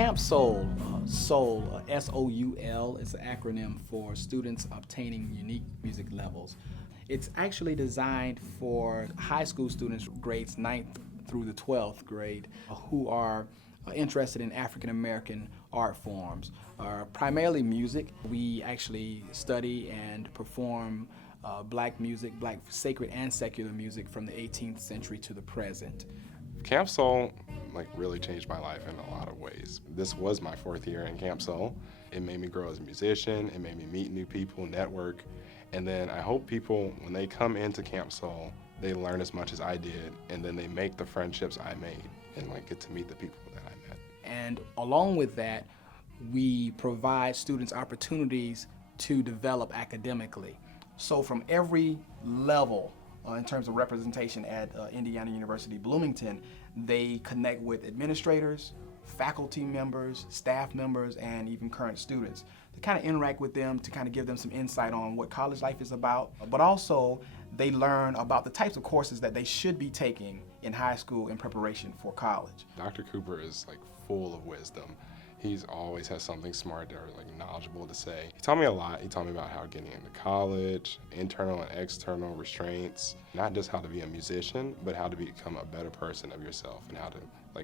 Camp S.O.U.L, S-O.U.L, S-O-U-L is an acronym for Students Obtaining Unique Music Levels. It's actually designed for high school students, grades 9th through the 12th grade, who are interested in African American art forms, primarily music. We actually study and perform black music, black sacred and secular music from the 18th century to the present. Camp S.O.U.L really changed my life in a lot of ways. This was my 4th year in Camp S.O.U.L. It made me grow as a musician, it made me meet new people, network, and then I hope people, when they come into Camp S.O.U.L, they learn as much as I did, and then they make the friendships I made and get to meet the people that I met. And along with that, we provide students opportunities to develop academically. So from every level, in terms of representation at Indiana University Bloomington, they connect with administrators, faculty members, staff members, and even current students to kind of interact with them, to kind of give them some insight on what college life is about. But also, they learn about the types of courses that they should be taking in high school in preparation for college. Dr. Cooper is full of wisdom. He's always has something smart or knowledgeable to say. He taught me a lot. He taught me about how getting into college, internal and external restraints, not just how to be a musician, but how to become a better person of yourself and how to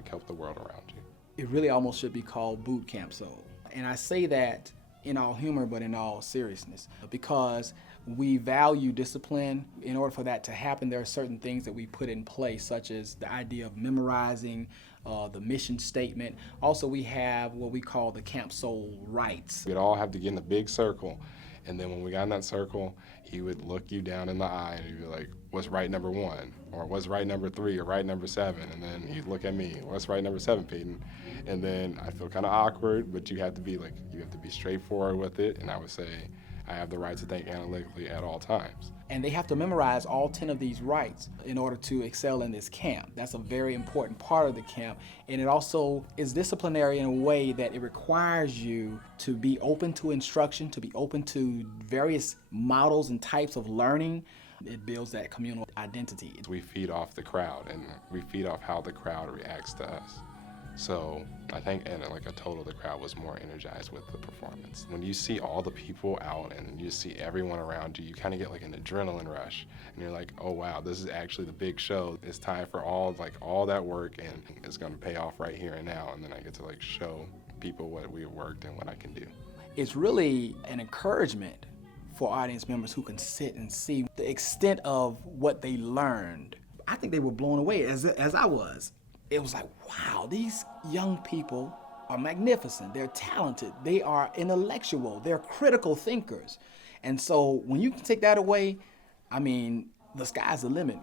help the world around you. It really almost should be called Boot Camp S.O.U.L. And I say that in all humor, but in all seriousness, because we value discipline. In order for that to happen, there are certain things that we put in place, such as the idea of memorizing, the mission statement. Also, we have what we call the Camp S.O.U.L rights. We'd all have to get in a big circle, and then when we got in that circle, he would look you down in the eye and he'd be like, what's right number 1? Or what's right number 3? Or right number 7? And then he'd look at me, what's right number 7, Peyton? And then I feel kind of awkward, but you have to be straightforward with it, and I would say, I have the right to think analytically at all times. And they have to memorize all 10 of these rights in order to excel in this camp. That's a very important part of the camp. And it also is disciplinary in a way that it requires you to be open to instruction, to be open to various models and types of learning. It builds that communal identity. We feed off the crowd, and we feed off how the crowd reacts to us. So I think in a total, the crowd was more energized with the performance. When you see all the people out and you see everyone around you, you kind of get an adrenaline rush. And you're like, oh wow, this is actually the big show. It's time for all that work, and it's gonna pay off right here and now. And then I get to show people what we worked and what I can do. It's really an encouragement for audience members who can sit and see the extent of what they learned. I think they were blown away, as I was. It was like, wow, these young people are magnificent. They're talented. They are intellectual. They're critical thinkers. And so when you can take that away, I mean, the sky's the limit.